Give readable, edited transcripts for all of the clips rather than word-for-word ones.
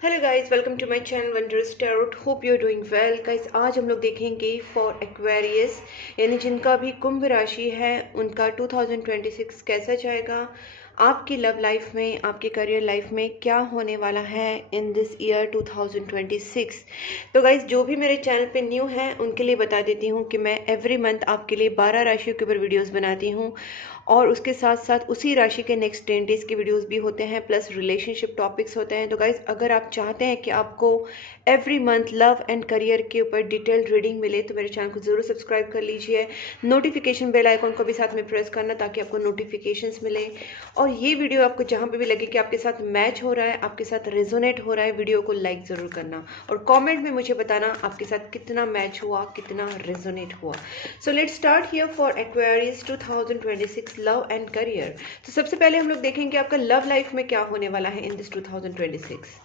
Hello guys, welcome to my channel wondrous tarot. Hope you are doing well guys. आज हम लोग देखेंगे for Aquarius, यानी जिनका भी कुंभ राशि है उनका 2026 कैसा जाएगा। आपकी लव लाइफ में, आपके करियर लाइफ में क्या होने वाला है इन दिस ईयर 2026। तो गाइस, जो भी मेरे चैनल पे न्यू हैं उनके लिए बता देती हूँ कि मैं एवरी मंथ आपके लिए 12 राशियों के ऊपर वीडियोस बनाती हूँ, और उसके साथ साथ उसी राशि के नेक्स्ट 10 डेज के वीडियोस भी होते हैं, प्लस रिलेशनशिप टॉपिक्स होते हैं। तो गाइज, अगर आप चाहते हैं कि आपको every month love and career के ऊपर डिटेल्ड रीडिंग मिले तो मेरे चैनल को जरूर सब्सक्राइब कर लीजिए। नोटिफिकेशन बेल आइकॉन को भी साथ में प्रेस करना ताकि आपको नोटिफिकेशंस मिले। और ये वीडियो आपको जहाँ पे भी लगे कि आपके साथ मैच हो रहा है, आपके साथ रेजोनेट हो रहा है, वीडियो को लाइक जरूर करना और कॉमेंट में मुझे बताना आपके साथ कितना मैच हुआ, कितना रेजोनेट हुआ। So let's start here for Aquarius 2026 love and career. तो सबसे पहले हम लोग देखेंगे आपका लव लाइफ में क्या होने वाला है in this 2026।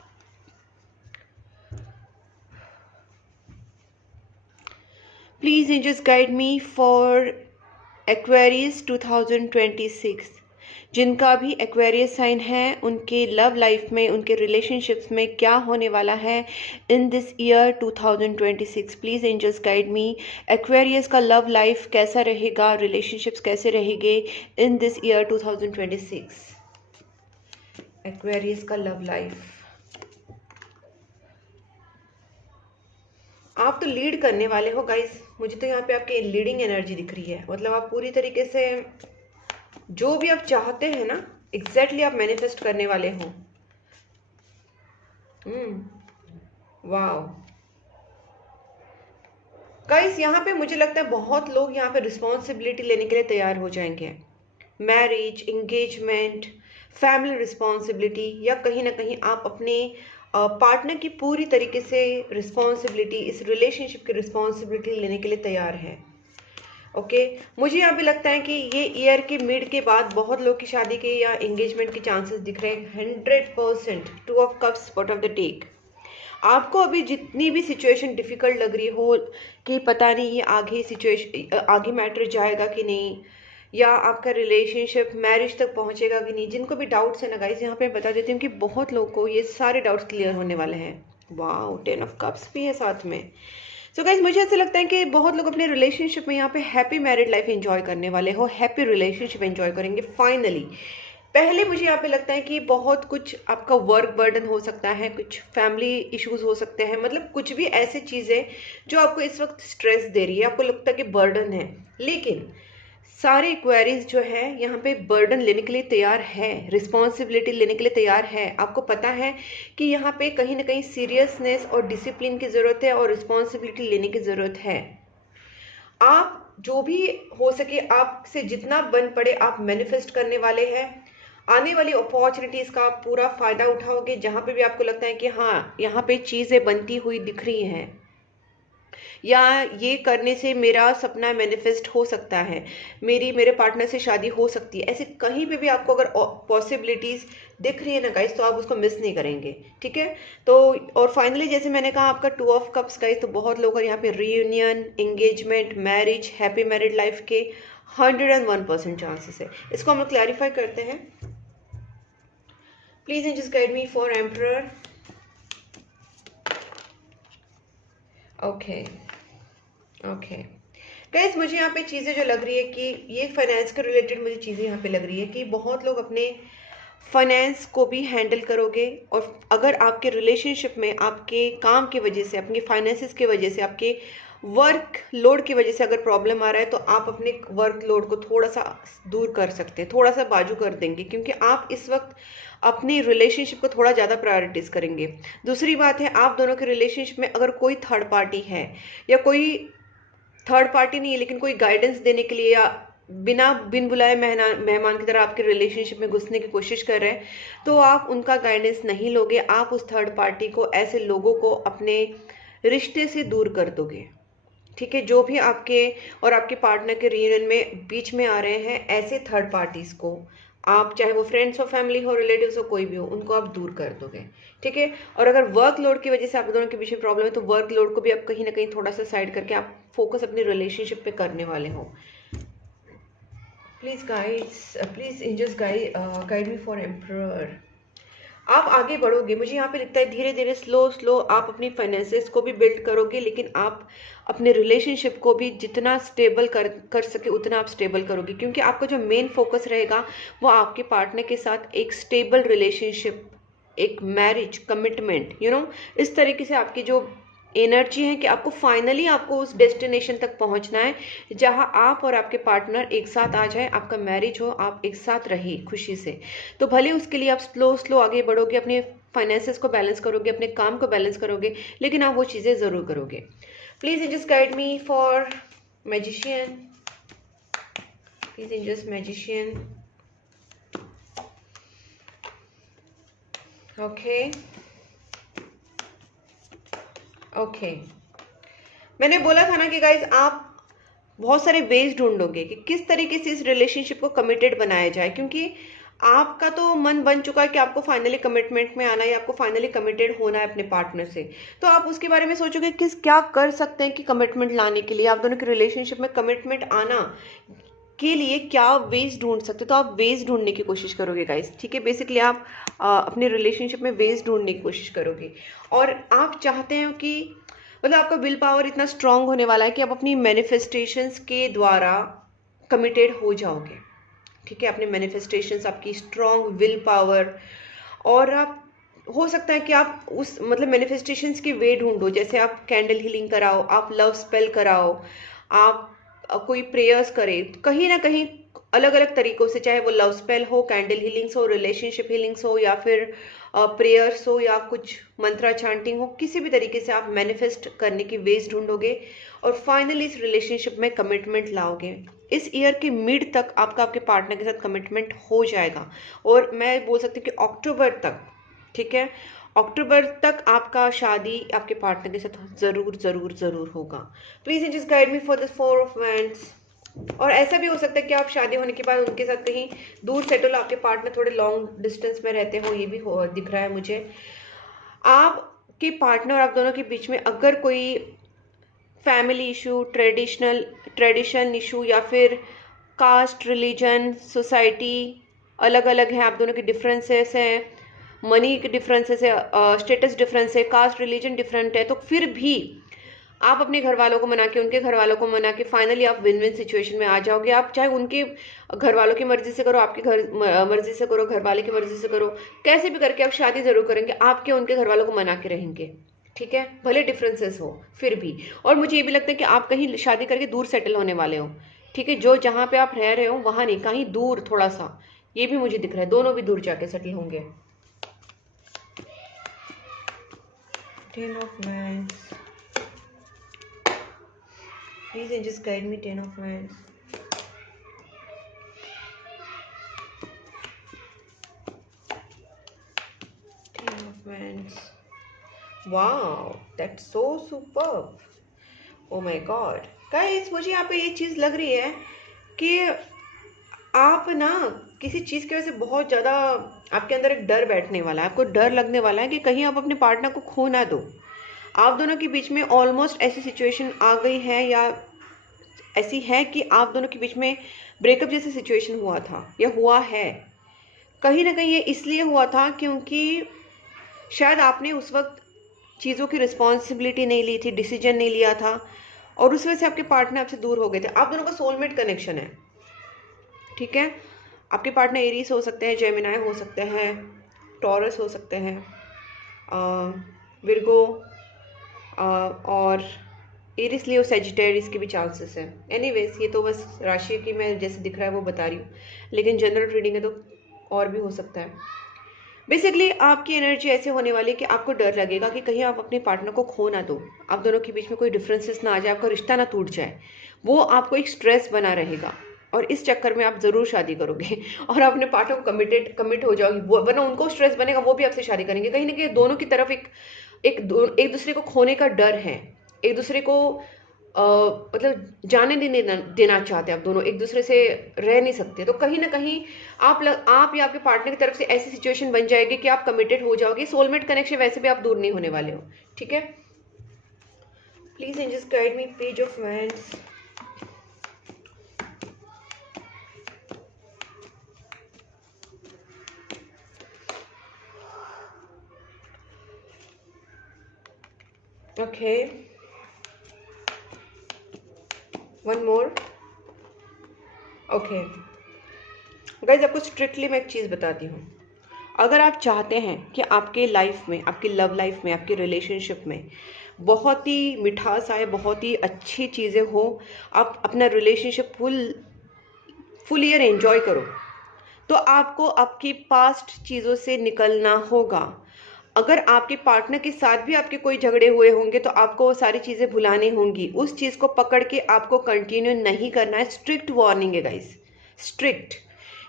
Please angels guide me for Aquarius 2026। जिनका भी एक्वेरियस साइन है उनके लव लाइफ में, उनके रिलेशनशिप्स में क्या होने वाला है in this year 2026। Please angels guide me. Aquarius का लव लाइफ कैसा रहेगा, रिलेशनशिप्स कैसे रहेंगे इन दिस ईयर 2026। एक्वेरियस का लव लाइफ। आप तो लीड करने वाले हो गाइस। मुझे तो यहाँ पे आपकी लीडिंग एनर्जी दिख रही है। मतलब आप पूरी तरीके से जो भी आप चाहते हैं ना, एग्जैक्टली आप मैनिफेस्ट करने वाले हो। वाओ गाइस, यहाँ पे मुझे लगता है बहुत लोग यहाँ पे रिस्पॉन्सिबिलिटी लेने के लिए तैयार हो जाएंगे। मैरिज, इंगेजमेंट, फैमिली रिस्पॉन्सिबिलिटी, या कहीं ना कहीं आप अपने पार्टनर की पूरी तरीके से रिस्पॉन्सिबिलिटी, इस रिलेशनशिप की रिस्पॉन्सिबिलिटी लेने के लिए तैयार है। ओके मुझे यहाँ पे लगता है कि ये ईयर के मिड के बाद बहुत लोग की शादी के या एंगेजमेंट के चांसेस दिख रहे हैं 100%। 2 of cups, bottom of the deck. आपको अभी जितनी भी सिचुएशन डिफिकल्ट लग रही हो कि पता नहीं ये आगे सिचुएशन, आगे मैटर जाएगा कि नहीं, या आपका रिलेशनशिप मैरिज तक पहुंचेगा कि नहीं, जिनको भी डाउट्स है ना गाइस, यहाँ पे बता देती हूँ कि बहुत लोगों को ये सारे डाउट्स क्लियर होने वाले हैं। वाह, 10 ऑफ कप्स भी है साथ में। सो गाइज, मुझे ऐसा लगता है कि बहुत लोग अपने रिलेशनशिप में यहाँ पे हैप्पी मैरिड लाइफ एंजॉय करने वाले हो, हैप्पी रिलेशनशिप एंजॉय करेंगे फाइनली। पहले मुझे यहाँ पे लगता है कि बहुत कुछ आपका वर्क बर्डन हो सकता है, कुछ फैमिली इश्यूज हो सकते हैं, मतलब कुछ भी ऐसी चीज़ें जो आपको इस वक्त स्ट्रेस दे रही है, आपको लगता है कि बर्डन है। लेकिन सारे क्वेरीज जो है यहाँ पे बर्डन लेने के लिए तैयार है, रिस्पॉन्सिबिलिटी लेने के लिए तैयार है। आपको पता है कि यहाँ पे कहीं ना कहीं सीरियसनेस और डिसिप्लिन की ज़रूरत है और रिस्पॉन्सिबिलिटी लेने की ज़रूरत है। आप जो भी हो सके, आपसे जितना बन पड़े आप मैनिफेस्ट करने वाले हैं। आने वाली अपॉर्चुनिटीज़ का आप पूरा फ़ायदा उठाओगे। जहाँ पे भी आपको लगता है कि हाँ, यहाँ पे चीज़ें बनती हुई दिख रही हैं, या ये करने से मेरा सपना मैनिफेस्ट हो सकता है, मेरे पार्टनर से शादी हो सकती है, ऐसे कहीं पे भी आपको अगर पॉसिबिलिटीज दिख रही है ना गाइस, तो आप उसको मिस नहीं करेंगे। ठीक है, तो और फाइनली जैसे मैंने कहा आपका 2 ऑफ कप्स गाइस, तो बहुत लोग यहाँ पे reunion, engagement, marriage, happy married life के 101% चांसेस है। इसको हम लोग क्लैरिफाई करते हैं। Please just guide me for emperor. Okay okay guys, मुझे यहाँ पे चीज़ें जो लग रही है कि ये फाइनेंस के रिलेटेड मुझे चीज़ें यहाँ पे लग रही है कि बहुत लोग अपने फाइनेंस को भी हैंडल करोगे। और अगर आपके रिलेशनशिप में आपके काम की वजह से, अपनी फाइनेंसिस की वजह से, आपके वर्क लोड की वजह से अगर प्रॉब्लम आ रहा है, तो आप अपने वर्क लोड को थोड़ा सा दूर कर सकते हैं, थोड़ा सा बाजू कर देंगे, क्योंकि आप इस वक्त अपनी रिलेशनशिप को थोड़ा ज़्यादा प्रायोरिटीज़ करेंगे। दूसरी बात है, आप दोनों के रिलेशनशिप में अगर कोई थर्ड पार्टी है, या कोई थर्ड पार्टी नहीं है लेकिन कोई गाइडेंस देने के लिए, या बिन बुलाए मेहमान की तरह आपके रिलेशनशिप में घुसने की कोशिश कर रहे हैं, तो आप उनका गाइडेंस नहीं लोगे। आप उस थर्ड पार्टी को, ऐसे लोगों को अपने रिश्ते से दूर कर दोगे। ठीक है, जो भी आपके और आपके पार्टनर के रियूनियन में बीच में आ रहे हैं, ऐसे थर्ड पार्टीज को आप, चाहे वो फ्रेंड्स हो, फैमिली हो, रिलेटिव्स हो, कोई भी हो, उनको आप दूर कर दोगे। ठीक है, और अगर वर्कलोड की वजह से आप दोनों के बीच में प्रॉब्लम है, तो वर्कलोड को भी आप कहीं ना कहीं थोड़ा सा साइड करके आप फोकस अपने रिलेशनशिप पे करने वाले हो। Please guides, please angels guide me for emperor. आप आगे बढ़ोगे। मुझे यहाँ पे लगता है धीरे धीरे स्लो स्लो आप अपनी फाइनेंसेस को भी बिल्ड करोगे, लेकिन आप अपने रिलेशनशिप को भी जितना स्टेबल कर सके उतना आप स्टेबल करोगे, क्योंकि आपका जो मेन फोकस रहेगा वो आपके पार्टनर के साथ एक स्टेबल रिलेशनशिप, एक मैरिज कमिटमेंट, इस तरीके से आपकी जो एनर्जी है कि आपको फाइनली आपको उस डेस्टिनेशन तक पहुंचना है जहां आप और आपके पार्टनर एक साथ आ जाए, आपका मैरिज हो, आप एक साथ रहिए खुशी से। तो भले उसके लिए आप स्लो स्लो आगे बढ़ोगे, अपने फाइनेंसेस को बैलेंस करोगे, अपने काम को बैलेंस करोगे, लेकिन आप वो चीज़ें ज़रूर करोगे। Please angels guide me for magician, please angels magician. Okay okay, मैंने बोला था ना कि गाइज आप बहुत सारे वेज ढूंढोगे कि किस तरीके से इस रिलेशनशिप को कमिटेड बनाया जाए, क्योंकि आपका तो मन बन चुका है कि आपको फाइनली कमिटमेंट में आना है, आपको फाइनली कमिटेड होना है अपने पार्टनर से। तो आप उसके बारे में सोचोगे किस क्या कर सकते हैं कि कमिटमेंट लाने के लिए, आप दोनों के रिलेशनशिप में कमिटमेंट आना के लिए क्या वेज ढूंढ सकते हो। तो आप वेज ढूंढने की कोशिश करोगे गाइस, ठीक है। बेसिकली आप अपने रिलेशनशिप में वेज ढूंढने की कोशिश करोगे, और आप चाहते हैं कि मतलब आपका विल पावर इतना स्ट्रांग होने वाला है कि आप अपनी मैनिफेस्टेशंस के द्वारा कमिटेड हो जाओगे, ठीक है। अपने मैनिफेस्टेशंस, आपकी स्ट्रांग विल पावर, और आप हो सकता है कि आप उस मतलब मैनिफेस्टेशंस की वे ढूंढो, जैसे आप कैंडल हीलिंग कराओ, आप लव स्पेल कराओ, आप कोई प्रेयर्स करें, कहीं ना कहीं अलग अलग तरीकों से, चाहे वो लव स्पेल हो, कैंडल हीलिंग्स हो, रिलेशनशिप हीलिंग्स हो, या फिर प्रेयर्स हो, या कुछ मंत्रा चांटिंग हो, किसी भी तरीके से आप मैनिफेस्ट करने की वेज ढूंढोगे और फाइनली इस रिलेशनशिप में कमिटमेंट लाओगे। इस ईयर के मिड तक आपका आपके पार्टनर के साथ कमिटमेंट हो जाएगा, और मैं बोल सकती हूँ कि अक्टूबर तक, ठीक है, अक्टूबर तक आपका शादी आपके पार्टनर के साथ जरूर जरूर जरूर होगा। Please angels guide me for this four of wands. और ऐसा भी हो सकता है कि आप शादी होने के बाद उनके साथ कहीं दूर सेटल, आपके पार्टनर थोड़े लॉन्ग डिस्टेंस में रहते हो, ये भी दिख रहा है मुझे। आपके पार्टनर और आप दोनों के बीच में अगर कोई फैमिली इशू, ट्रेडिशन इशू, या फिर कास्ट, रिलीजन, सोसाइटी अलग अलग है, आप दोनों के डिफरेंसेस हैं, मनी के डिफरेंसेस है, स्टेटस डिफरेंस है, कास्ट रिलीजन डिफरेंट है, तो फिर भी आप अपने घर वालों को मना के, उनके घर वालों को मना के फाइनली आप विन विन सिचुएशन में आ जाओगे। आप चाहे उनके घर वालों की मर्जी से करो, आपके घर मर्जी से करो, घर वाले की मर्जी से करो, कैसे भी करके आप शादी जरूर करेंगे, आपके उनके घर वालों को मना के रहेंगे, ठीक है, भले डिफरेंसेस हो फिर भी। और मुझे ये भी लगता है कि आप कहीं शादी करके दूर सेटल होने वाले हो, ठीक है, जो जहाँ पे आप रह रहे हो वहां नहीं, कहीं दूर थोड़ा सा, ये भी मुझे दिख रहा है, दोनों भी दूर जाके सेटल होंगे। Ten of Wands. Please angels guide me. Ten of Wands. Ten of Wands. Wow, that's so superb. Oh my God, guys, मुझे यहाँ पे ये चीज लग रही है कि आप ना किसी चीज की वजह से बहुत ज्यादा आपके अंदर एक डर बैठने वाला है, आपको डर लगने वाला है कि कहीं आप अपने पार्टनर को खो ना दो। आप दोनों के बीच में ऑलमोस्ट ऐसी सिचुएशन आ गई है, या ऐसी है कि आप दोनों के बीच में ब्रेकअप जैसी सिचुएशन हुआ था या हुआ है। कहीं ना कहीं ये इसलिए हुआ था क्योंकि शायद आपने उस वक्त चीज़ों की रिस्पॉन्सिबिलिटी नहीं ली थी, डिसीजन नहीं लिया था, और उस वजह से आपके पार्टनर आपसे दूर हो गए थे। आप दोनों का सोलमेट कनेक्शन है, ठीक है। आपके पार्टनर एरीज हो सकते हैं, जेमिनाई हो सकते हैं, टॉरस हो सकते हैं, विर्गो, और एरिस, लियो, सेजिटेरियस के भी चांसेस हैं। एनीवेज, ये तो बस राशि की मैं जैसे दिख रहा है वो बता रही हूँ, लेकिन जनरल रीडिंग है तो और भी हो सकता है। बेसिकली आपकी एनर्जी ऐसे होने वाली है कि आपको डर लगेगा कि कहीं आप अपने पार्टनर को खो ना दो, आप दोनों के बीच में कोई डिफरेंसेस ना आ जाए, आपका रिश्ता ना टूट जाए, वो आपको एक स्ट्रेस बना रहेगा, और इस चक्कर में आप जरूर शादी करोगे और अपने पार्टनर को कमिट हो जाओगे, वरना उनको स्ट्रेस बनेगा, वो भी आपसे शादी करेंगे। कहीं ना कहीं दोनों की तरफ एक दूसरे को खोने का डर है, एक दूसरे को मतलब जाने देना चाहते हैं, आप दोनों एक दूसरे से रह नहीं सकते। तो कहीं ना कहीं आप या आपके पार्टनर की तरफ से ऐसी सिचुएशन बन जाएगी कि आप कमिटेड हो जाओगे। सोलमेट कनेक्शन वैसे भी आप दूर नहीं होने वाले हो, ठीक है। Please angels guide me, page of wands. Okay, one more. Okay guys, आपको स्ट्रिक्टली मैं एक चीज़ बताती हूँ। अगर आप चाहते हैं कि आपके लाइफ में, आपकी लव लाइफ में, आपके रिलेशनशिप में बहुत ही मिठास आए, बहुत ही अच्छी चीज़ें हो, आप अपना रिलेशनशिप फुल ईयर एंजॉय करो, तो आपको आपकी पास्ट चीज़ों से निकलना होगा। अगर आपके पार्टनर के साथ भी आपके कोई झगड़े हुए होंगे तो आपको वो सारी चीज़ें भुलानी होंगी, उस चीज़ को पकड़ के आपको कंटिन्यू नहीं करना है। स्ट्रिक्ट वार्निंग है गाइस, स्ट्रिक्ट।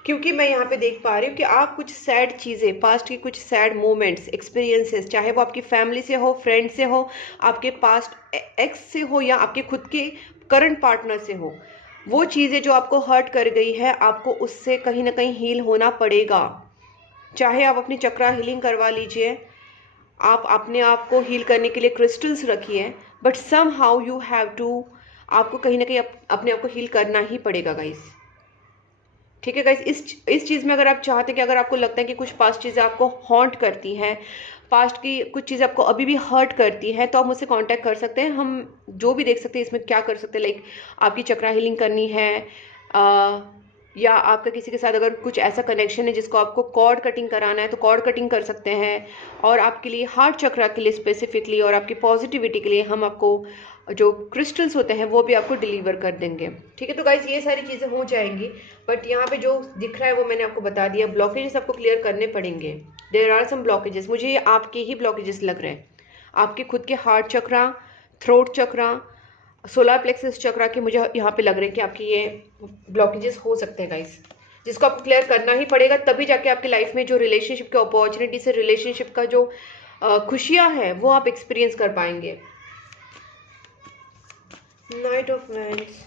क्योंकि मैं यहाँ पे देख पा रही हूँ कि आप कुछ सैड चीज़ें, पास्ट की कुछ सैड मोमेंट्स, एक्सपीरियंसेस, चाहे वो आपकी फैमिली से हो, फ्रेंड से हो, आपके पास्ट एक्स से हो, या आपके खुद के करंट पार्टनर से हो, वो चीज़ें जो आपको हर्ट कर गई है, आपको उससे कहीं ना कहीं हील होना पड़ेगा। चाहे आप अपनी चक्रा हीलिंग करवा लीजिए, आप अपने आप को हील करने के लिए क्रिस्टल्स रखिए, but somehow you have to, आपको कहीं ना कहीं अपने आप को हील करना ही पड़ेगा गाइस। ठीक है गाइस, इस चीज़ में अगर आप चाहते हैं कि अगर आपको लगता है कि कुछ पास्ट चीज़ें आपको हॉन्ट करती हैं, पास्ट की कुछ चीज़ें आपको अभी भी हर्ट करती हैं, तो आप मुझसे कांटेक्ट कर सकते हैं। हम जो भी देख सकते हैं इसमें क्या कर सकते हैं, लाइक आपकी चक्रा हीलिंग करनी है, या आपका किसी के साथ अगर कुछ ऐसा कनेक्शन है जिसको आपको कॉर्ड कटिंग कराना है तो कॉर्ड कटिंग कर सकते हैं। और आपके लिए हार्ट चक्रा के लिए स्पेसिफिकली और आपकी पॉजिटिविटी के लिए हम आपको जो क्रिस्टल्स होते हैं वो भी आपको डिलीवर कर देंगे। ठीक है, तो गाइज ये सारी चीज़ें हो जाएंगी, बट यहाँ पे जो दिख रहा है वो मैंने आपको बता दिया। ब्लॉकेजेस आपको क्लियर करने पड़ेंगे। देयर आर सम ब्लॉकेजेस, मुझे ये आपके ही ब्लॉकेजेस लग रहे हैं, आपके खुद के हार्ट चक्रा, थ्रोट चक्रा, सोलर प्लेक्सस चक्रा के मुझे यहाँ पे लग रहे हैं कि आपकी ये ब्लॉकेजेस हो सकते हैं गाइस, जिसको आपको क्लियर करना ही पड़ेगा, तभी जाके आपकी लाइफ में जो रिलेशनशिप की अपॉर्चुनिटी से, रिलेशनशिप का जो खुशियाँ हैं वो आप एक्सपीरियंस कर पाएंगे। नाइट ऑफ वैंड्स,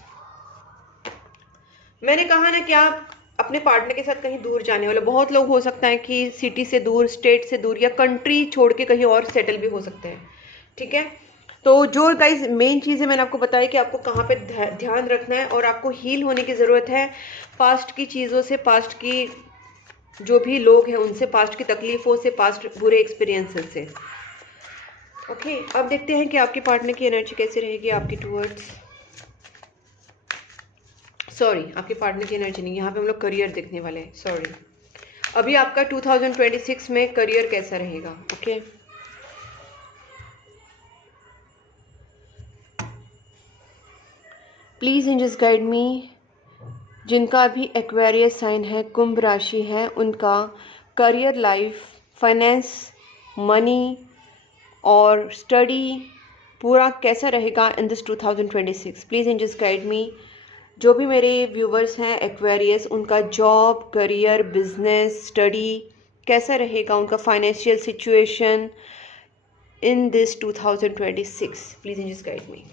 मैंने कहा ना कि आप अपने पार्टनर के साथ कहीं दूर जाने वाले, बहुत लोग हो सकता है कि सिटी से दूर, स्टेट से दूर, या कंट्री छोड़ के कहीं और सेटल भी हो सकते हैं। ठीक है, तो जो गाइज मेन चीज़ है मैंने आपको बताया कि आपको कहाँ पे ध्यान रखना है, और आपको हील होने की ज़रूरत है पास्ट की चीज़ों से, पास्ट की जो भी लोग हैं उनसे, पास्ट की तकलीफ़ों से, पास्ट बुरे एक्सपीरियंसेस से। ओके, अब देखते हैं कि आपके पार्टनर की एनर्जी कैसी रहेगी आपकी टूवर्ड्स, सॉरी आपके पार्टनर की एनर्जी नहीं, यहाँ पे हम लोग करियर देखने वाले हैं, सॉरी। अभी आपका 2026 में करियर कैसा रहेगा। Okay, please angels guide me, जिनका भी एक्वेरियस साइन है, कुंभ राशि है, उनका करियर, लाइफ, फाइनेंस, मनी और स्टडी पूरा कैसा रहेगा in this 2026। Please angels guide me. जो भी मेरे व्यूवर्स हैं एक्वेरियस, उनका जॉब, करियर, बिजनेस, स्टडी कैसा रहेगा, उनका financial situation in this 2026। Please angels guide me.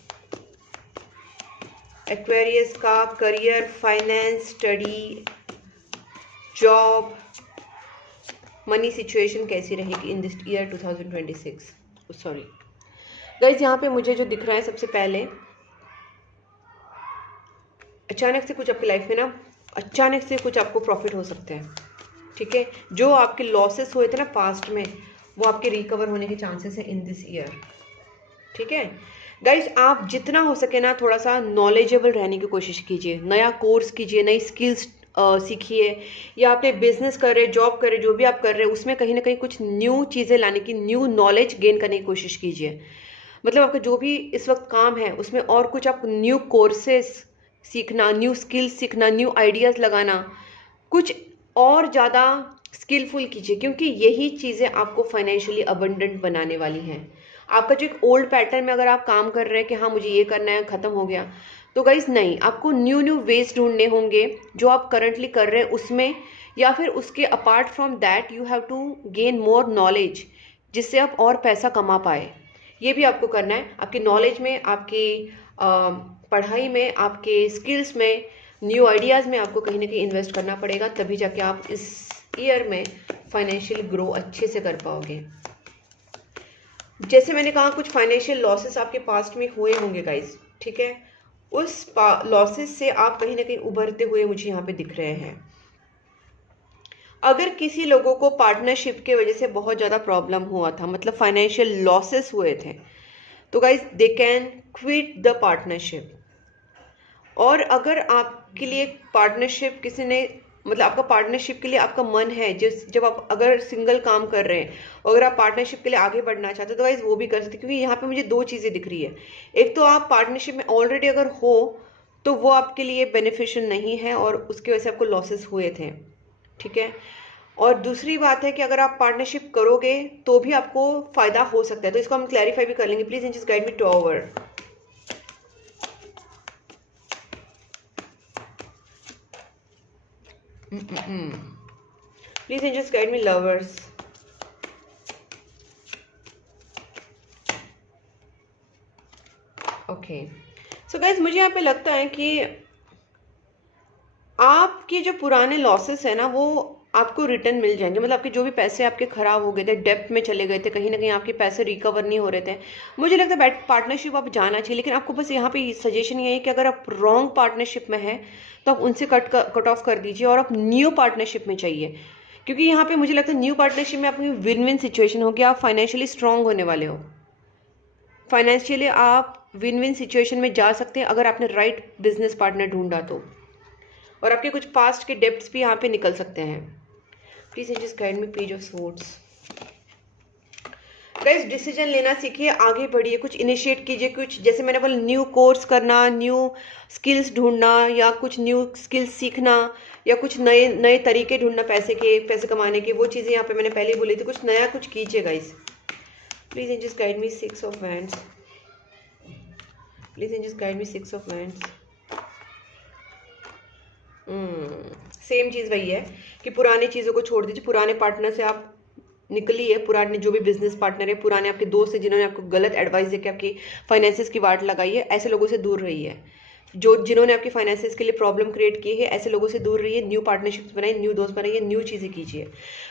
Aquarius का career, finance, study, job, money situation कैसी रहेगी in this year 2026। Sorry guys, यहाँ पे मुझे जो दिख रहा है, सबसे पहले अचानक से कुछ आपकी लाइफ में ना, अचानक से कुछ आपको प्रॉफिट हो सकते हैं। ठीक है, जो आपके लॉसेस हुए थे ना पास्ट में, वो आपके रिकवर होने के चांसेस हैं इन दिस ईयर। ठीक है गाइज, आप जितना हो सके ना थोड़ा सा नॉलेजेबल रहने की कोशिश कीजिए, नया कोर्स कीजिए, नई स्किल्स सीखिए, या आपने बिजनेस कर रहे, जॉब कर रहे, जो भी आप कर रहे हैं उसमें कहीं ना कहीं कुछ न्यू चीज़ें लाने की, न्यू नॉलेज गेन करने की कोशिश कीजिए। मतलब आपका जो भी इस वक्त काम है उसमें और कुछ आप न्यू कोर्सेस सीखना, न्यू स्किल्स सीखना, न्यू आइडियाज़ लगाना, कुछ और ज़्यादा स्किलफुल कीजिए, क्योंकि यही चीज़ें आपको फाइनेंशियली अबंडेंट बनाने वाली हैं। आपका जो एक ओल्ड पैटर्न में अगर आप काम कर रहे हैं कि हाँ मुझे ये करना है, ख़त्म हो गया, तो गाइज नहीं, आपको न्यू वेज ढूंढने होंगे जो आप करंटली कर रहे हैं उसमें, या फिर उसके apart from that you have to gain more knowledge, जिससे आप और पैसा कमा पाए। ये भी आपको करना है। आपकी नॉलेज में, आपकी पढ़ाई में, आपके स्किल्स में, न्यू आइडियाज़ में आपको कहीं ना कहीं इन्वेस्ट करना पड़ेगा, तभी जाके आप इस ईयर में फाइनेंशियल ग्रो अच्छे से कर पाओगे। जैसे मैंने कहा, कुछ फाइनेंशियल लॉसेस आपके पास्ट में हुए होंगे गाइज। ठीक है, उस लॉसेस से आप कहीं ना कहीं उभरते हुए मुझे यहाँ पे दिख रहे हैं। अगर किसी लोगों को पार्टनरशिप के वजह से बहुत ज़्यादा प्रॉब्लम हुआ था, मतलब फाइनेंशियल लॉसेस हुए थे, तो guys they can quit the partnership. और अगर आपके लिए पार्टनरशिप किसी ने मतलब आपका पार्टनरशिप के लिए आपका मन है, जब आप अगर सिंगल काम कर रहे हैं और अगर आप पार्टनरशिप के लिए आगे बढ़ना चाहते हो तो गाइज वो भी कर सकते हैं, क्योंकि यहाँ पे मुझे दो चीज़ें दिख रही है। एक तो आप पार्टनरशिप में ऑलरेडी अगर हो तो वो आपके लिए बेनिफिशियल नहीं है और उसकी वजह से आपको लॉसेस हुए थे, ठीक है। और दूसरी बात है कि अगर आप पार्टनरशिप करोगे तो भी आपको फायदा हो सकता है, तो इसको हम क्लैरिफाई भी कर लेंगे। Please angels guide me tower. Please angels guide me lovers. Okay, so guys मुझे यहाँ पे लगता है कि आपके जो पुराने लॉसेस है ना वो आपको रिटर्न मिल जाएंगे। मतलब आपके जो भी पैसे आपके खराब हो गए थे, डेप्थ में चले गए थे, कहीं ना कहीं आपके पैसे रिकवर नहीं हो रहे थे, मुझे लगता है पार्टनरशिप आप जाना चाहिए। लेकिन आपको बस यहाँ पे सजेशन ये है कि अगर आप रॉन्ग पार्टनरशिप में है तो आप उनसे कट ऑफ कर दीजिए और आप न्यू पार्टनरशिप में चाहिए। क्योंकि यहाँ पे मुझे लगता है न्यू पार्टनरशिप में आपकी विन विन सिचुएशन होगी, आप फाइनेंशियली स्ट्रांग होने वाले हो। फाइनेंशियली आप विन विन सिचुएशन में जा सकते हैं अगर आपने राइट बिजनेस पार्टनर ढूंढा तो, और आपके कुछ पास्ट के डेब्ट्स भी यहाँ पे निकल सकते हैं। Please just guide me page of swords. Guys decision लेना सीखिए, आगे बढ़िए, कुछ इनिशिएट कीजिए, कुछ जैसे मैंने बोला न्यू कोर्स करना, न्यू स्किल्स ढूंढना या कुछ न्यू स्किल्स सीखना या कुछ नए नए तरीके ढूंढना पैसे कमाने के, वो चीज़ें यहाँ पे मैंने पहले ही बोली थी। कुछ नया कुछ कीजिए guys. Please just guide me 6 of wands. Please just guide me 6 of wands. Same चीज़ वही है कि पुरानी चीज़ों को छोड़ दीजिए, पुराने पार्टनर से आप निकलिए, पुराने जो भी बिजनेस पार्टनर है, पुराने आपके दोस्त है जिन्होंने आपको गलत एडवाइस देकर आपकी फाइनेंसेस की वाट लगाई है, ऐसे लोगों से दूर रहिए। जिन्होंने आपकी फाइनेंसेस के लिए प्रॉब्लम क्रिएट की है, ऐसे लोगों से दूर रहिए। न्यू पार्टनरशिप्स बनाइए, न्यू दोस्त बनाइए, न्यू चीज़ें कीजिए।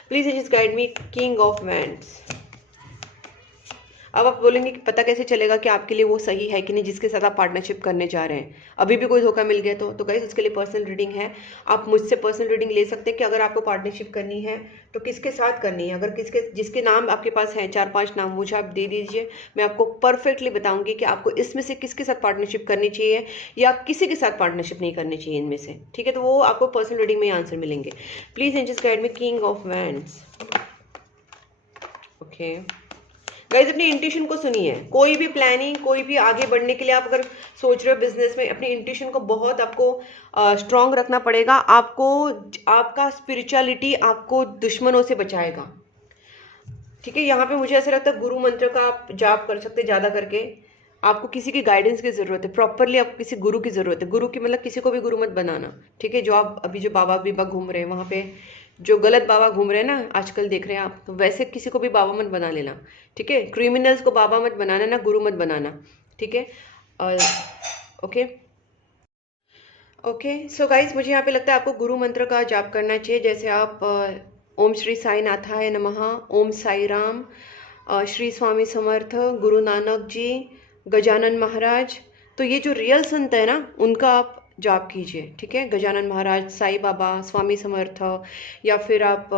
Please just guide me king of wands. अब आप बोलेंगे कि पता कैसे चलेगा कि आपके लिए वो सही है कि नहीं जिसके साथ आप पार्टनरशिप करने जा रहे हैं, अभी भी कोई धोखा मिल गया तो गाइस उसके लिए पर्सनल रीडिंग है। आप मुझसे पर्सनल रीडिंग ले सकते हैं कि अगर आपको पार्टनरशिप करनी है तो किसके साथ करनी है। अगर जिसके नाम आपके पास हैं 4-5 नाम मुझे आप दे दीजिए, मैं आपको परफेक्टली बताऊंगी कि आपको इसमें से किसके साथ पार्टनरशिप करनी चाहिए या किसी के साथ पार्टनरशिप नहीं करनी चाहिए इनमें से, ठीक है। तो वो आपको पर्सनल रीडिंग में आंसर मिलेंगे। Please just guide me king of wands. Okay guys अपनी इंट्यूशन को सुनिए। कोई भी प्लानिंग, कोई भी आगे बढ़ने के लिए आप अगर सोच रहे हो बिजनेस में, अपनी इंट्यूशन को बहुत आपको स्ट्रांग रखना पड़ेगा। आपका स्पिरिचुअलिटी आपको दुश्मनों से बचाएगा, ठीक है। यहाँ पे मुझे ऐसा लगता है गुरु मंत्र का आप जाप कर सकते हैं ज़्यादा करके। आपको किसी की गाइडेंस की ज़रूरत है, प्रॉपरली आपको किसी गुरु की ज़रूरत है। गुरु की मतलब किसी को भी गुरु मत बनाना, ठीक है। जो आप अभी जो बाबा बीबा घूम रहे हैं वहाँ पे, जो गलत बाबा घूम रहे हैं ना आजकल देख रहे हैं आप, तो वैसे किसी को भी बाबा मत बना लेना, ठीक है। क्रिमिनल्स को बाबा मत बनाना, ना गुरु मत बनाना, ठीक है। ओके ओके सो गाइज मुझे यहाँ पे लगता है आपको गुरु मंत्र का जाप करना चाहिए। जैसे आप ओम श्री साई नाथाय नमः, ओम साई राम, श्री स्वामी समर्थ, गुरु नानक जी, गजानन महाराज। तो ये जो रियल संत है ना उनका आप जाप कीजिए, ठीक है। गजानन महाराज, साईं बाबा, स्वामी समर्थ, या फिर आप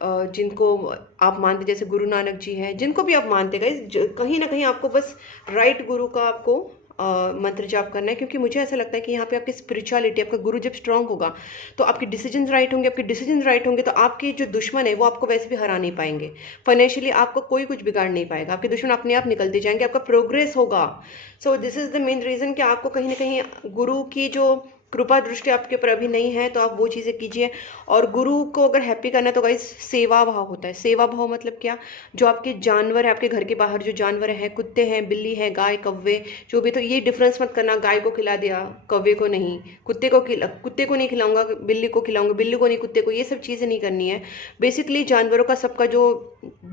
जिनको आप मानते, जैसे गुरु नानक जी हैं, जिनको भी आप मानते गए, कहीं ना कहीं आपको बस राइट गुरु का आपको मंत्र जाप करना है। क्योंकि मुझे ऐसा लगता है कि यहाँ पे आपकी स्पिरिचुअलिटी, आपका गुरु जब स्ट्रांग होगा तो आपके डिसीजन राइट होंगे, आपके डिसीजन राइट होंगे तो आपके जो दुश्मन है वो आपको वैसे भी हरा नहीं पाएंगे। फाइनेंशियली आपको कोई कुछ बिगाड़ नहीं पाएगा, आपके दुश्मन अपने आप निकलते जाएंगे, आपका प्रोग्रेस होगा। So this is the main reason कि आपको कहीं ना कहीं गुरु की जो कृपा दृष्टि आपके ऊपर अभी नहीं है तो आप वो चीज़ें कीजिए। और गुरु को अगर हैप्पी करना है तो गाइस सेवा भाव होता है। सेवा भाव मतलब क्या, जो आपके जानवर है, आपके घर के बाहर जो जानवर हैं, कुत्ते हैं, बिल्ली है, गाय, कौवे, जो भी, तो ये डिफरेंस मत करना, गाय को खिला दिया कौवे को नहीं, कुत्ते को नहीं खिलाऊंगा, बिल्ली को खिलाऊंगा, बिल्ली को नहीं कुत्ते को, ये सब चीज़ें नहीं करनी है। बेसिकली जानवरों का सबका जो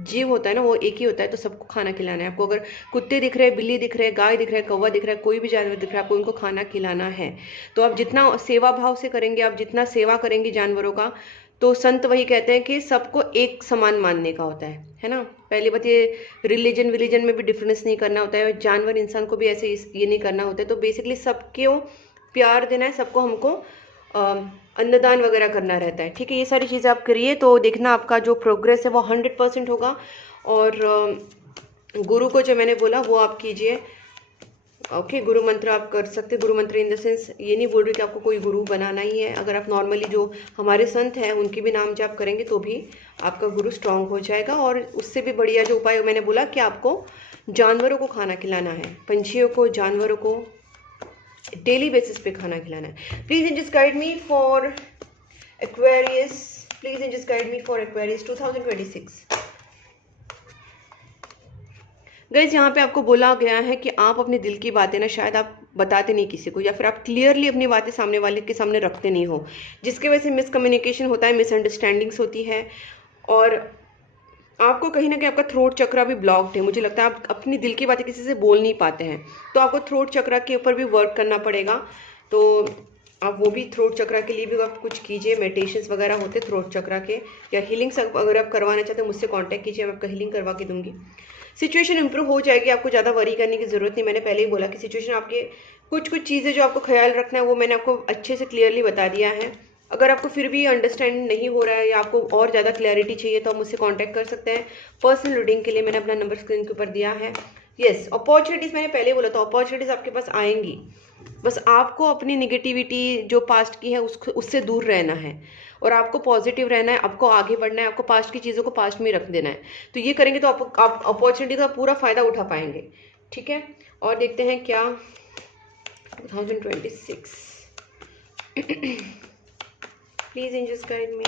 जीव होता है ना वो एक ही होता है, तो सबको खाना खिलाना है आपको। अगर कुत्ते दिख रहे, बिल्ली दिख रहे, गाय दिख रहा है, कौवा दिख रहा है, कोई भी जानवर दिख रहा है, आपको उनको खाना खिलाना है। तो आप जितना सेवा भाव से करेंगे, आप जितना सेवा करेंगे जानवरों का, तो संत वही कहते हैं कि सबको एक समान मानने का होता है ना। पहली बात ये विलीजन में भी डिफरेंस नहीं करना होता है, जानवर इंसान को भी ऐसे ये नहीं करना होता है। तो बेसिकली सबको प्यार देना है, सबको हमको अन्नदान वगैरह करना रहता है, ठीक है। ये सारी चीज़ें आप करिए तो देखना आपका जो प्रोग्रेस है वो 100% होगा। और गुरु को जो मैंने बोला वो आप कीजिए। ओके, गुरु मंत्र आप कर सकते हैं। गुरु मंत्र इन द सेंस ये नहीं बोल रही कि आपको कोई गुरु बनाना ही है। अगर आप नॉर्मली जो हमारे संत हैं उनकी भी नाम जाप करेंगे तो भी आपका गुरु स्ट्रांग हो जाएगा। और उससे भी बढ़िया जो उपाय मैंने बोला कि आपको जानवरों को खाना खिलाना है, पंछियों को, जानवरों को डेली बेसिस पे खाना खिलाना है। Please angels guide me for Aquarius, please angels guide me for Aquarius 2026। Guys यहाँ पे आपको बोला गया है कि आप अपने दिल की बातें ना शायद आप बताते नहीं किसी को, या फिर आप क्लियरली अपनी बातें सामने वाले के सामने रखते नहीं हो, जिसकी वजह से मिसकम्युनिकेशन होता है, मिसअंडरस्टैंडिंग्स होती है और आपको कहीं ना कहीं आपका थ्रोट चक्रा भी ब्लॉक्ड है। मुझे लगता है आप अपनी दिल की बातें किसी से बोल नहीं पाते हैं, तो आपको थ्रोट चक्रा के ऊपर भी वर्क करना पड़ेगा। तो आप वो भी थ्रोट चक्रा के लिए भी आप कुछ कीजिए, मेडिटेशंस वगैरह होते हैं थ्रोट चक्रा के, या हीलिंग्स अगर आप करवाना चाहते हैं मुझसे कांटेक्ट कीजिए, मैं आपका हीलिंग करवा के दूंगी। सिचुएशन इंप्रूव हो जाएगी, आपको ज़्यादा वरी करने की ज़रूरत नहीं। मैंने पहले ही बोला कि सिचुएशन आपके कुछ चीज़ें जो आपको ख्याल रखना है वो मैंने आपको अच्छे से क्लियरली बता दिया है। अगर आपको फिर भी अंडरस्टैंड नहीं हो रहा है या आपको और ज़्यादा क्लैरिटी चाहिए तो आप मुझसे कांटेक्ट कर सकते हैं पर्सनल रीडिंग के लिए। मैंने अपना नंबर स्क्रीन के ऊपर दिया है। यस, अपॉर्चुनिटीज़ मैंने पहले बोला था, अपॉर्चुनिटीज़ आपके पास आएंगी, बस आपको अपनी निगेटिविटी जो पास्ट की है उससे दूर रहना है और आपको पॉजिटिव रहना है, आपको आगे बढ़ना है, आपको पास्ट की चीज़ों को पास्ट में रख देना है। तो ये करेंगे तो आप अपॉर्चुनिटी का पूरा फ़ायदा उठा पाएंगे। ठीक है, और देखते हैं क्या 2026। Please angels guide me.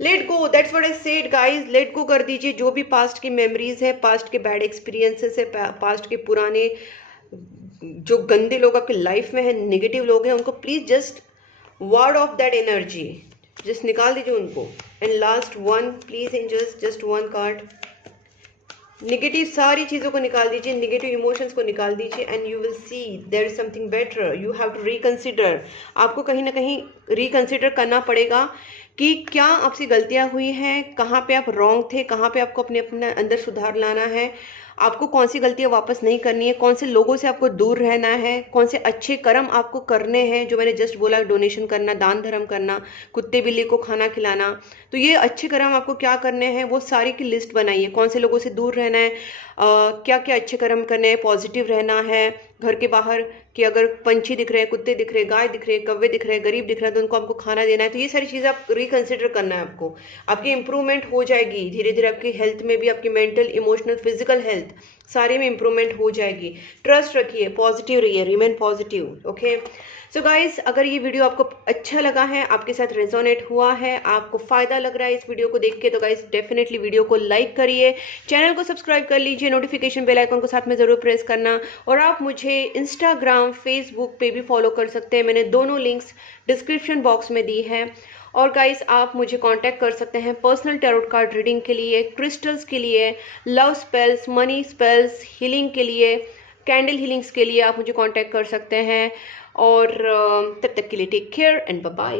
Let go, that's what I said guys, let go कर दीजिए जो भी पास्ट की मेमोरीज है, पास्ट के बैड एक्सपीरियंसेस है, पास्ट के पुराने जो गंदे लोग आपकी लाइफ में है, नेगेटिव लोग हैं, उनको please just ward off that energy, just निकाल दीजिए उनको। And last one, please angels just one card, negative सारी चीज़ों को निकाल दीजिए, नेगेटिव इमोशंस को निकाल दीजिए and you will see there is something better. You have to reconsider, आपको कहीं ना कहीं रिकंसिडर करना पड़ेगा कि क्या आपसे गलतियां हुई हैं, कहाँ पे आप रॉन्ग थे, कहाँ पे आपको अपने अंदर सुधार लाना है, आपको कौन सी गलतियां वापस नहीं करनी है, कौन से लोगों से आपको दूर रहना है, कौन से अच्छे कर्म आपको करने हैं जो मैंने जस्ट बोला, डोनेशन करना, दान धर्म करना, कुत्ते बिल्ली को खाना खिलाना। तो ये अच्छे कर्म आपको क्या करने हैं वो सारी की लिस्ट बनाइए, कौन से लोगों से दूर रहना है, क्या क्या अच्छे कर्म करने हैं, पॉजिटिव रहना है घर के बाहर, कि अगर पंछी दिख रहे हैं, कुत्ते दिख रहे हैं, गाय दिख रहे हैं, कौवे दिख रहे हैं, गरीब दिख रहे हैं तो उनको आपको खाना देना है। तो ये सारी चीज़ें आप रिकंसिडर करना है आपको, आपकी इंप्रूवमेंट हो जाएगी धीरे धीरे, आपकी हेल्थ में भी, आपकी मेंटल इमोशनल फिजिकल हेल्थ सारे में इंप्रूवमेंट हो जाएगी। ट्रस्ट रखिए, पॉजिटिव रहिए, remain positive. Okay so guys, अगर ये वीडियो आपको अच्छा लगा है, आपके साथ रेजोनेट हुआ है, आपको फायदा लग रहा है इस वीडियो को देख के, तो गाइस डेफिनेटली वीडियो को लाइक करिए, चैनल को सब्सक्राइब कर लीजिए, नोटिफिकेशन बेल आइकन को साथ में जरूर प्रेस करना, और आप मुझे इंस्टाग्राम फेसबुक पे भी फॉलो कर सकते हैं, मैंने दोनों लिंक्स डिस्क्रिप्शन बॉक्स में दी है। और गाइस आप मुझे कांटेक्ट कर सकते हैं पर्सनल टैरोट कार्ड रीडिंग के लिए, क्रिस्टल्स के लिए, love spells, money spells, healing के लिए, कैंडल हीलिंग्स के लिए आप मुझे कांटेक्ट कर सकते हैं। और तब तक के लिए take care and bye bye.